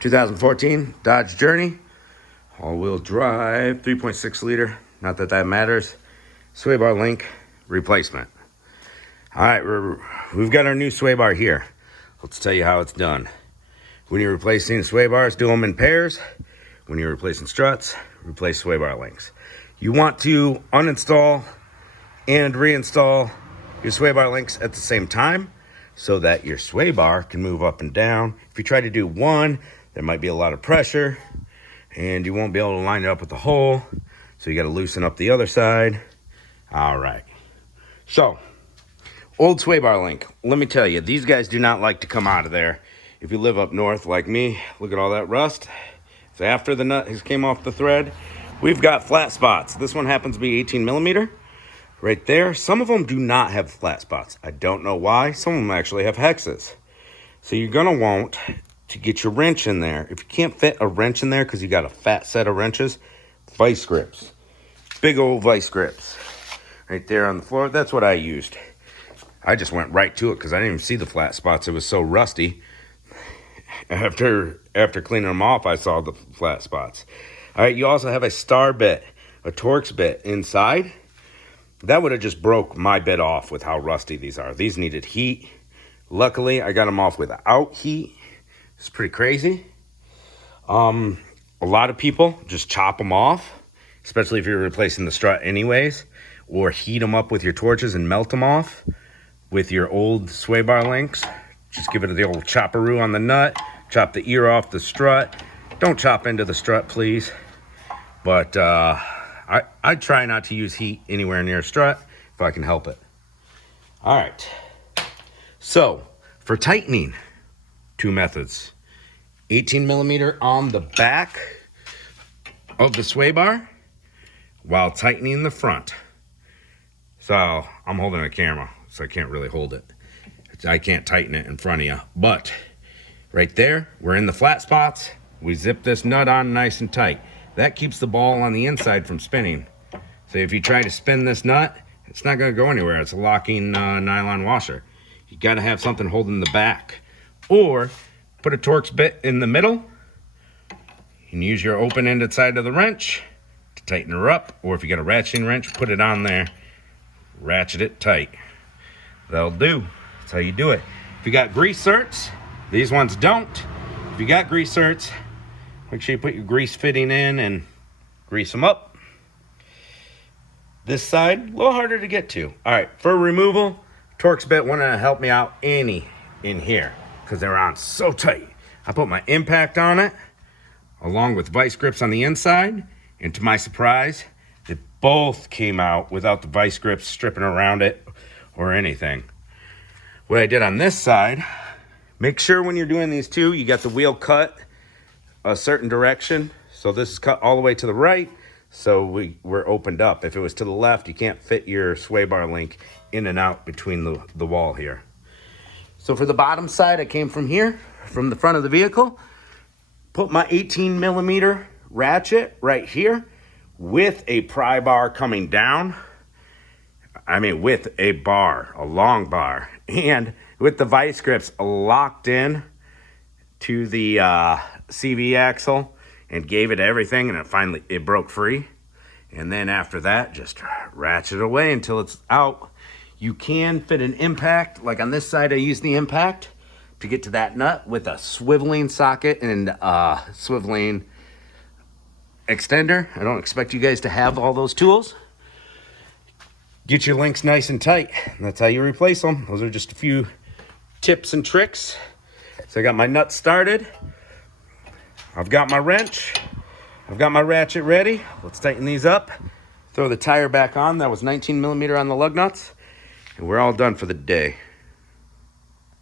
2014 Dodge Journey, all-wheel drive, 3.6 liter. Not that that matters. Sway bar link replacement. All right, we've got our new sway bar here. Let's tell you how it's done. When you're replacing sway bars, do them in pairs. When you're replacing struts, replace sway bar links. You want to uninstall and reinstall your sway bar links at the same time so that your sway bar can move up and down. If you try to do one, there might be a lot of pressure and you won't be able to line it up with the hole. So you got to loosen up the other side. All right. So, old sway bar link. Let me tell you, these guys do not like to come out of there. If you live up north like me, look at all that rust. So after the nut has came off the thread, we've got flat spots. This one happens to be 18 millimeter right there. Some of them do not have flat spots. I don't know why. Some of them actually have hexes. So you're gonna want to get your wrench in there. If you can't fit a wrench in there because you got a fat set of wrenches, vice grips. Big old vice grips. Right there on the floor. That's what I used. I just went right to it because I didn't even see the flat spots. It was so rusty. After cleaning them off, I saw the flat spots. All right, you also have a star bit, a Torx bit inside. That would have just broke my bit off with how rusty these are. These needed heat. Luckily, I got them off without heat. It's pretty crazy. A lot of people just chop them off, especially if you're replacing the strut anyways, or heat them up with your torches and melt them off with your old sway bar links. Just give it the old chopperoo on the nut, chop the ear off the strut. Don't chop into the strut, please. But I try not to use heat anywhere near a strut if I can help it. All right. So for tightening, two methods. 18 millimeter on the back of the sway bar while tightening the front. So I'm holding a camera, so I can't really hold it. I can't tighten it in front of you, but right there, we're in the flat spots. We zip this nut on nice and tight. That keeps the ball on the inside from spinning. So if you try to spin this nut, it's not gonna go anywhere. It's a locking nylon washer. You gotta have something holding the back. Or put a Torx bit in the middle and use your open-ended side of the wrench to tighten her up. Or if you got a ratcheting wrench, put it on there, ratchet it tight. That'll do. That's how you do it. If you got grease certs, these ones don't. If you got grease certs, make sure you put your grease fitting in and grease them up. This side, a little harder to get to. All right, for removal, Torx bit wouldn't have helped me out any in here because they're on so tight. I put my impact on it along with vice grips on the inside, and to my surprise, they both came out without the vice grips stripping around it or anything. What I did on this side, make sure when you're doing these two, you got the wheel cut a certain direction. So this is cut all the way to the right, so we're opened up. If it was to the left, you can't fit your sway bar link in and out between the wall here. So for the bottom side, I came from here, from the front of the vehicle, put my 18 millimeter ratchet right here with a pry bar coming down. I mean, with a bar, a long bar, and with the vice grips locked in to the CV axle and gave it everything, and it broke free. And then after that, just ratchet away until it's out. You can fit an impact, like on this side, I use the impact to get to that nut with a swiveling socket and swiveling extender. I don't expect you guys to have all those tools. Get your links nice and tight. That's how you replace them. Those are just a few tips and tricks. So I got my nut started. I've got my wrench. I've got my ratchet ready. Let's tighten these up. Throw the tire back on. That was 19 millimeter on the lug nuts. And we're all done for the day.